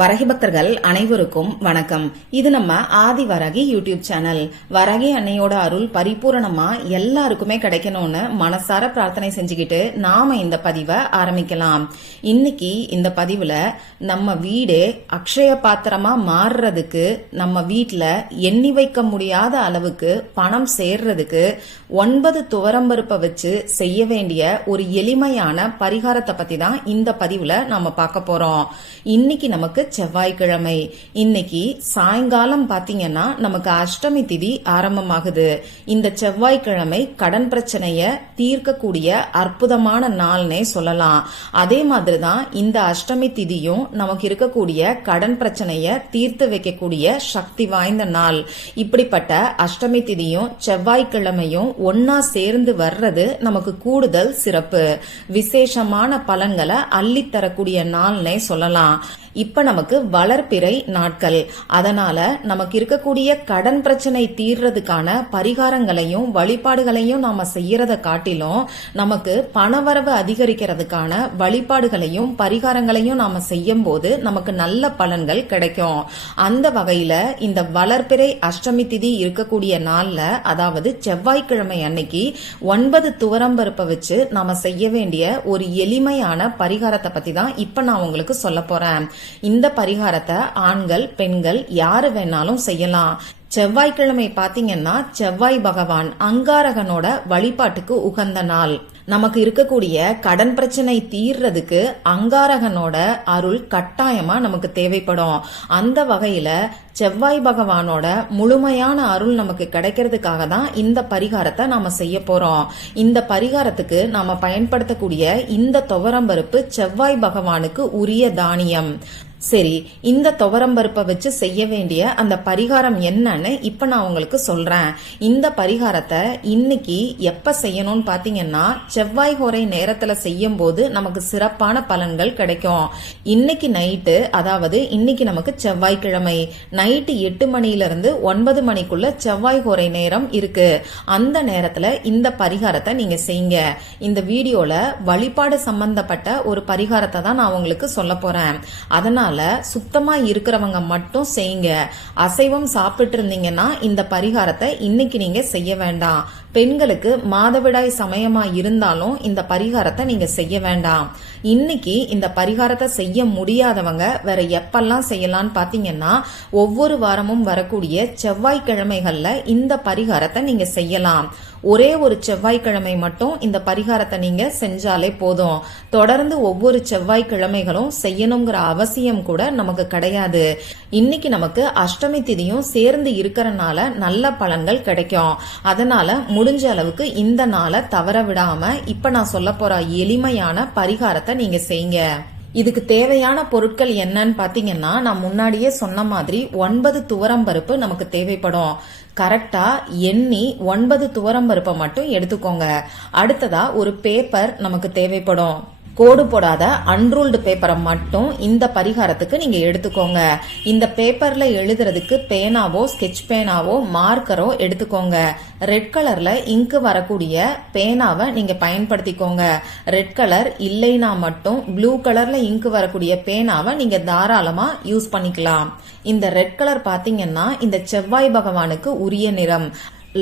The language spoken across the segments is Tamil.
வரகி பக்தர்கள் அனைவருக்கும் வணக்கம். இது நம்ம ஆதி வரகி யூடியூப் சேனல். வரகி அன்னையோட அருள் பரிபூரணமா எல்லாருக்குமே கிடைக்கணும்னு மனசார பிரார்த்தனை செஞ்சுக்கிட்டு நாம இந்த பதிவை ஆரம்பிக்கலாம். இன்னைக்கு இந்த பதிவுல நம்ம வீடே அக்ஷய பாத்திரமா மாறுறதுக்கு, நம்ம வீட்டுல எண்ணி வைக்க முடியாத அளவுக்கு பணம் சேர்றதுக்கு 9 துவரம்பருப்பை வச்சு செய்ய வேண்டிய ஒரு எளிமையான பரிகாரத்தை பத்தி தான் இந்த பதிவுல நாம பார்க்க போறோம். இன்னைக்கு நமக்கு செவ்வாய்க்கிழமை. இன்னைக்கு சாயங்காலம் பாத்தீங்கன்னா நமக்கு அஷ்டமி திதி ஆரம்பமாகுது. இந்த செவ்வாய்க்கிழமை கடன் பிரச்சனைய தீர்க்கக்கூடிய அற்புதமான நாள்னே சொல்லலாம். அதே மாதிரிதான் இந்த அஷ்டமி திதியும் நமக்கு இருக்கக்கூடிய கடன் பிரச்சனைய தீர்த்து வைக்கக்கூடிய சக்தி வாய்ந்த நாள். இப்படிப்பட்ட அஷ்டமி திதியும் செவ்வாய்க்கிழமையும் ஒன்னா சேர்ந்து வர்றது நமக்கு கூடுதல் சிறப்பு, விசேஷமான பலன்களை அள்ளித்தரக்கூடிய நாள்னே சொல்லலாம். இப்ப நமக்கு வளர்பிறை நாட்கள். அதனால நமக்கு இருக்கக்கூடிய கடன் பிரச்சனை தீர்றதுக்கான பரிகாரங்களையும் வழிபாடுகளையும் நாம செய்யறத காட்டிலும் நமக்கு பணவரவு அதிகரிக்கிறதுக்கான வழிபாடுகளையும் பரிகாரங்களையும் நாம செய்யும் போது நமக்கு நல்ல பலன்கள் கிடைக்கும். அந்த வகையில இந்த வளர்பிறை அஷ்டமி திதி இருக்கக்கூடிய நாள்ல, அதாவது செவ்வாய்க்கிழமை அன்னைக்கு 9 துவரம்பருப்பை வச்சு நாம செய்ய வேண்டிய ஒரு எளிமையான பரிகாரத்தை பத்தி தான் இப்ப நான் உங்களுக்கு சொல்ல போறேன். இந்த பரிகாரத்தை ஆண்கள் பெண்கள் யாரு வேணாலும் செய்யலாம். செவ்வாய்க்கிழமை பாத்தீங்கன்னா செவ்வாய் பகவான் அங்காரகனோட வழிபாட்டுக்கு உகந்த நாள். நமக்கு இருக்கக்கூடிய கடன் பிரச்சனை தீர்றதுக்கு அங்காரகனோட அருள் கட்டாயமா நமக்கு தேவைப்படும். அந்த வகையில செவ்வாய் பகவானோட முழுமையான அருள் நமக்கு கிடைக்கிறதுக்காக தான் இந்த பரிகாரத்தை நாம செய்ய போறோம். இந்த பரிகாரத்துக்கு நாம பயன்படுத்தக்கூடிய இந்த துவரம்பருப்பு செவ்வாய் பகவானுக்கு உரிய தானியம். சரி, இந்த துவரம்பருப்பை வச்சு செய்ய வேண்டிய அந்த பரிகாரம் என்னன்னு இப்ப நான் உங்களுக்கு சொல்றேன். இந்த பரிகாரத்தை இன்னைக்கு எப்ப செய்யணும்னு பாத்தீங்கன்னா செவ்வாய் ஹோரை நேரத்துல செய்யும் போது நமக்கு சிறப்பான பலன்கள் கிடைக்கும். இன்னைக்கு நைட்டு, அதாவது இன்னைக்கு நமக்கு செவ்வாய்க்கிழமை நைட்டு 8 மணியிலிருந்து 9 மணிக்குள்ள செவ்வாய் ஹோரை நேரம் இருக்கு. அந்த நேரத்துல இந்த பரிகாரத்தை நீங்க செய்யுங்க. இந்த வீடியோல வழிபாடு சம்பந்தப்பட்ட ஒரு பரிகாரத்தை தான் நான் உங்களுக்கு சொல்ல போறேன். அதனால சுத்தமா இருக்கிறவங்க மட்டும் செய்யுங்க. அசைவம் சாப்பிட்டு இருந்தீங்கன்னா இந்த பரிகாரத்தை இன்னைக்கு நீங்க செய்ய வேண்டாம். பெண்களுக்கு மாதவிடாய் சமயமா இருந்தாலும் இந்த பரிகாரத்தை நீங்க செய்ய வேண்டாம். இன்னைக்கு இந்த பரிகாரத்தை செய்ய முடியாதவங்க வேற எப்பெல்லாம் செய்யலாம்னு பாத்தீங்கன்னா ஒவ்வொரு வாரமும் வரக்கூடிய செவ்வாய்க்கிழமைகள்ல இந்த பரிகாரத்தை நீங்க செய்யலாம். ஒரே ஒரு செவ்வாய்க்கிழமை மட்டும் இந்த பரிகாரத்தை நீங்க செஞ்சாலே போதும். தொடர்ந்து ஒவ்வொரு செவ்வாய்க்கிழமைகளும் செய்யணுங்கிற அவசியம் கூட நமக்கு கிடையாது. இன்னைக்கு நமக்கு அஷ்டமி திதியும் சேர்ந்து இருக்கறனால நல்ல பலன்கள் கிடைக்கும். அதனால முடிஞ்ச அளவுக்கு இந்த நாளை தவற விடாம இப்ப நான் சொல்ல போற எளிமையான பரிகாரத்தை நீங்க செய்யுங்க. இதுக்கு தேவையான பொருட்கள் என்னன்னு பாத்தீங்கன்னா நான் முன்னாடியே சொன்ன மாதிரி 9 துவரம்பருப்பு நமக்கு தேவைப்படும். கரெக்டா எண்ணி 9 துவரம்பருப்பை மட்டும் எடுத்துக்கோங்க. அடுத்ததா ஒரு பேப்பர் நமக்கு தேவைப்படும். கோடு போடாத அன்ரூல்டு பேப்பரை மட்டும் இந்த பரிகாரத்துக்கு நீங்க எடுத்துக்கோங்க. இந்த பேப்பர்ல எழுதுறதுக்கு பேனாவோ ஸ்கெட்ச் பேனாவோ மார்க்கரோ எடுத்துக்கோங்க. ரெட் கலர்ல இங்கு வரக்கூடிய பேனாவை நீங்க பயன்படுத்திக்கோங்க. ரெட் கலர் இல்லைனா மட்டும் ப்ளூ கலர்ல இங்கு வரக்கூடிய பேனாவை நீங்க தாராளமா யூஸ் பண்ணிக்கலாம். இந்த ரெட் கலர் பாத்தீங்கன்னா இந்த செவ்வாய் பகவானுக்கு உரிய நிறம்.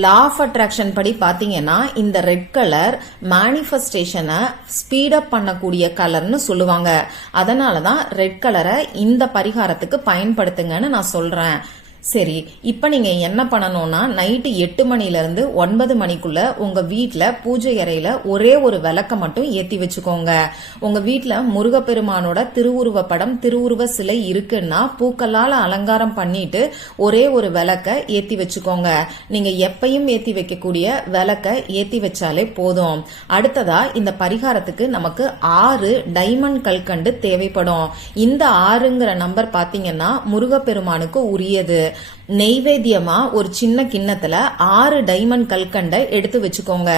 லா ஆஃப் அட்ராக்ஷன் படி பாத்தீங்கன்னா இந்த ரெட் கலர் மேனிஃபெஸ்டேஷனை ஸ்பீடப் பண்ணக்கூடிய கலர்னு சொல்லுவாங்க. அதனாலதான் ரெட் கலரை இந்த பரிகாரத்துக்கு பயன்படுத்துங்கன்னு நான் சொல்றேன். சரி, இப்ப நீங்க என்ன பண்ணணும்னா நைட்டு 8 மணில இருந்து 9 மணிக்குள்ள உங்க வீட்டுல பூஜை அறையில ஒரே ஒரு விளக்க மட்டும் ஏத்தி வச்சுக்கோங்க. உங்க வீட்டுல முருகப்பெருமானோட திருவுருவ படம், திருவுருவ சிலை இருக்குன்னா பூக்களால அலங்காரம் பண்ணிட்டு ஒரே ஒரு விளக்க ஏத்தி வச்சுக்கோங்க. நீங்க எப்பயும் ஏத்தி வைக்கக்கூடிய விளக்க ஏத்தி வச்சாலே போதும். அடுத்ததா இந்த பரிகாரத்துக்கு நமக்கு 6 டைமண்ட் கல்கண்டு தேவைப்படும். இந்த 6ங்கிற நம்பர் பாத்தீங்கன்னா முருகப்பெருமானுக்கு உரியது. நெய்வேத்தியமா ஒரு சின்ன கிண்ணத்துல 6 டைமண்ட் கல்கண்டை எடுத்து வச்சுக்கோங்க.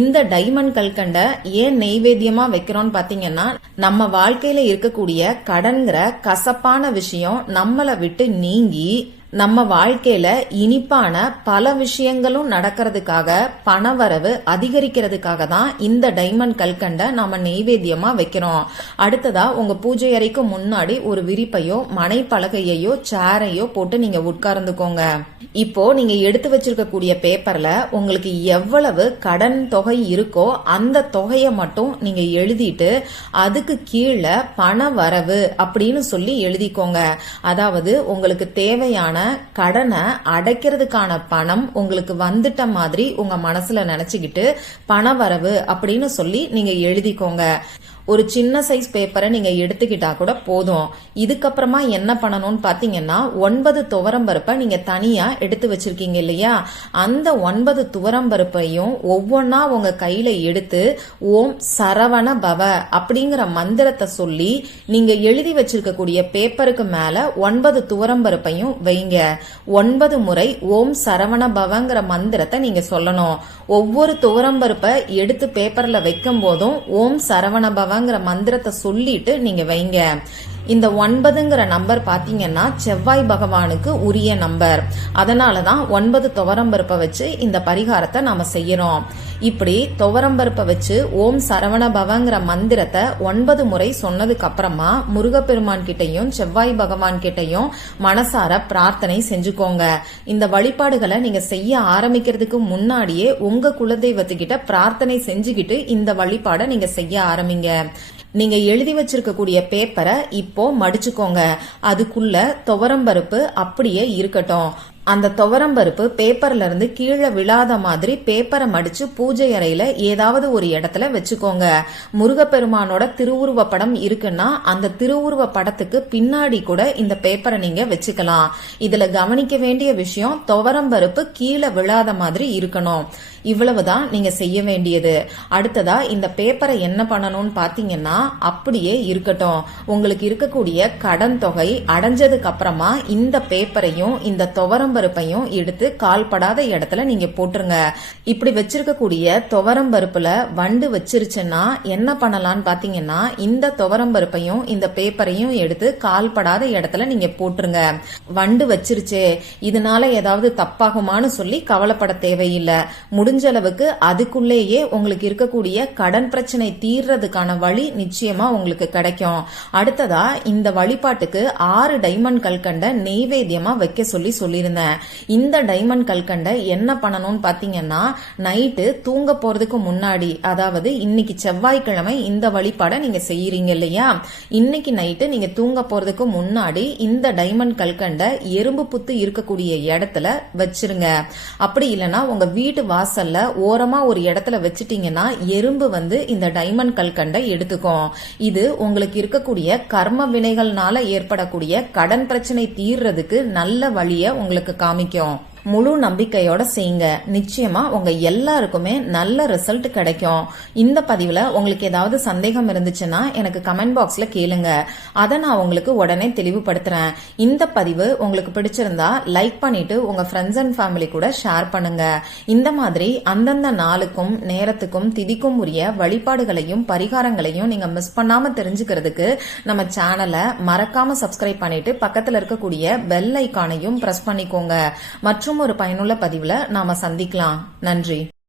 இந்த டைமண்ட் கல்கண்டை ஏன் நெய்வேத்தியமா வைக்கிறோம்னு பாத்தீங்கன்னா நம்ம வாழ்க்கையில இருக்கக்கூடிய கடன்கிற கசப்பான விஷயம் நம்மளை விட்டு நீங்கி நம்ம வாழ்க்கையில இனிப்பான பல விஷயங்களும் நடக்கிறதுக்காக, பணவரவு அதிகரிக்கிறதுக்காக தான் இந்த டைமண்ட் கல்கண்டை நாம நெய்வேத்தியமா வைக்கிறோம். அடுத்ததா உங்க பூஜை அறைக்கு முன்னாடி ஒரு விரிப்பையோ மனைப்பலகையோ சேரையோ போட்டு நீங்க உட்கார்ந்துக்கோங்க. இப்போ நீங்க எடுத்து வச்சிருக்கக்கூடிய பேப்பர்ல உங்களுக்கு எவ்வளவு கடன் தொகை இருக்கோ அந்த தொகையை மட்டும் நீங்க எழுதிட்டு அதுக்கு கீழே பண வரவு அப்படின்னு சொல்லி எழுதிக்கோங்க. அதாவது உங்களுக்கு தேவையான கடனை அடைக்கிறதுக்கான பணம் உங்களுக்கு வந்துட்ட மாதிரி உங்க மனசுல நினைச்சுக்கிட்டு பண வரவு அப்படின்னு சொல்லி நீங்க எழுதிக்கோங்க. ஒரு சின்ன சைஸ் பேப்பரை நீங்க எடுத்துக்கிட்டா கூட போதும். இதுக்கப்புறமா என்ன பண்ணணும்னு பாத்தீங்கன்னா 9 துவரம்பருப்பை நீங்க தனியா எடுத்து வச்சிருக்கீங்க இல்லையா, அந்த 9 துவரம்பருப்பையும் ஒவ்வொன்னா உங்க கையில எடுத்து ஓம் சரவண பவ அப்படிங்கிற மந்திரத்தை சொல்லி நீங்க எழுதி வச்சிருக்கக்கூடிய பேப்பருக்கு மேல 9 துவரம்பருப்பையும் வைங்க. 9 முறை ஓம் சரவண பவங்கிற மந்திரத்தை நீங்க சொல்லணும். ஒவ்வொரு துவரம்பருப்பை எடுத்து பேப்பர்ல வைக்கும் போதும் ஓம் சரவண பவ மந்திரத்தை சொல்லிட்டு நீங்க வைங்க. இந்த 9ங்கிற நம்பர் பாத்தீங்கன்னா செவ்வாய் பகவானுக்கு உரிய நம்பர். அதனாலதான் 9 துவரம்பருப்பை வச்சு இந்த பரிகாரத்தை நாம செய்யறோம். இப்படி துவரம்பருப்பை வச்சு ஓம் சரவண பவங்கிற மந்திரத்தை 9 முறை சொன்னதுக்கு அப்புறமா முருகப்பெருமான் கிட்டையும் செவ்வாய் பகவான் கிட்டையும் மனசார பிரார்த்தனை செஞ்சுக்கோங்க. இந்த வழிபாடுகளை நீங்க செய்ய ஆரம்பிக்கிறதுக்கு முன்னாடியே உங்க குலதெய்வத்துக்கிட்ட பிரார்த்தனை செஞ்சுக்கிட்டு இந்த வழிபாடை நீங்க செய்ய ஆரம்பிங்க. நீங்க எழுதி வச்சிருக்கக்கூடிய பேப்பரை இப்போ மடிச்சுக்கோங்க. அதுக்குள்ள துவரம்பருப்பு அப்படியே இருக்கட்டும். அந்த துவரம்பருப்பு பேப்பர்ல இருந்து கீழே விழாத மாதிரி பேப்பரை மடிச்சு பூஜை அறையில ஏதாவது ஒரு இடத்துல வச்சுக்கோங்க. முருகப்பெருமானோட திருவுருவ படம் இருக்குன்னா அந்த திருவுருவ படத்துக்கு பின்னாடி கூட இந்த பேப்பரை நீங்க வச்சுக்கலாம். இதுல கவனிக்க வேண்டிய விஷயம் துவரம்பருப்பு கீழே விழாத மாதிரி இருக்கணும். இவ்வளவுதான் நீங்க செய்ய வேண்டியது. அடுத்ததா இந்த பேப்பரை என்ன பண்ணணும்னு பாத்தீங்கன்னா அப்படியே இருக்கட்டும். உங்களுக்கு இருக்கக்கூடிய கடன் தொகை அடைஞ்சதுக்கு அப்புறமா இந்த பேப்பரையும் இந்த துவரம்பருப்பையும் எடுத்து கால்படாத இடத்துல நீங்க போட்டுருங்க. இப்படி வச்சிருக்கக்கூடிய துவரம்பருப்புல வண்டு வச்சிருச்சுன்னா என்ன பண்ணலாம்னு பாத்தீங்கன்னா இந்த துவரம்பருப்பையும் இந்த பேப்பரையும் எடுத்து கால்படாத இடத்துல நீங்க போட்டுருங்க. வண்டு வச்சிருச்சே இதனால ஏதாவது தப்பாகுமான்னு சொல்லி கவலைப்பட தேவையில்லை. முடிஞ்ச அளவுக்கு அதுக்குள்ளேயே உங்களுக்கு இருக்கக்கூடிய கடன் பிரச்சனை தீர்றதுக்கான வழி நிச்சயமா உங்களுக்கு கிடைக்கும். அடுத்ததா இந்த வழிபாட்டுக்கு 6 டைமண்ட் கல்கண்டை நெய்வேத்தியமா வைக்க சொல்லியிருந்தேன். இந்த டைமண்ட் கல்கண்டை என்ன பண்ணணும்னு பாத்தீங்கன்னா நைட்டு தூங்க போறதுக்கு முன்னாடி, அதாவது இன்னைக்கு செவ்வாய்க்கிழமை இந்த வழிபாடை நீங்க செய்யறீங்க இல்லையா, இன்னைக்கு நைட்டு நீங்க தூங்க போறதுக்கு முன்னாடி இந்த டைமண்ட் கல்கண்டை எறும்பு புத்து இருக்கக்கூடிய இடத்துல வச்சிருங்க. அப்படி இல்லைன்னா உங்க வீட்டு வாசல்ல ஓரமா ஒரு இடத்துல வச்சிட்டீங்கன்னா எறும்பு வந்து இந்த டைமண்ட் கல்கண்டை எடுத்துக்கும். இது உங்களுக்கு இருக்கக்கூடிய கர்ம வினைகள்னால ஏற்படக்கூடிய கடன் பிரச்சனை தீர்றதுக்கு நல்ல வழியை உங்களுக்கு காமிக்கும். முழு நம்பிக்கையோட செய்யுங்க. நிச்சயமா உங்க எல்லாருக்குமே நல்ல ரிசல்ட் கிடைக்கும். இந்த பதிவுல உங்களுக்கு ஏதாவது சந்தேகம் இருந்துச்சுன்னா எனக்கு கமெண்ட் பாக்ஸ்ல கேளுங்க. அதை நான் உங்களுக்கு உடனே தெளிவுபடுத்துறேன். இந்த பதிவு உங்களுக்கு பிடிச்சிருந்தா லைக் பண்ணிட்டு உங்க ஃப்ரெண்ட்ஸ் அண்ட் ஃபேமிலி கூட ஷேர் பண்ணுங்க. இந்த மாதிரி அந்தந்த நாளுக்கும் நேரத்துக்கும் திதிக்கும் உரிய வழிபாடுகளையும் பரிகாரங்களையும் நீங்க மிஸ் பண்ணாம தெரிஞ்சுக்கிறதுக்கு நம்ம சேனலை மறக்காம சப்ஸ்கிரைப் பண்ணிட்டு பக்கத்துல இருக்கக்கூடிய பெல் ஐகானையும் பிரஸ் பண்ணிக்கோங்க. மற்றும் ஒரு பயனுள்ள பதிவுல நாம சந்திக்கலாம். நன்றி.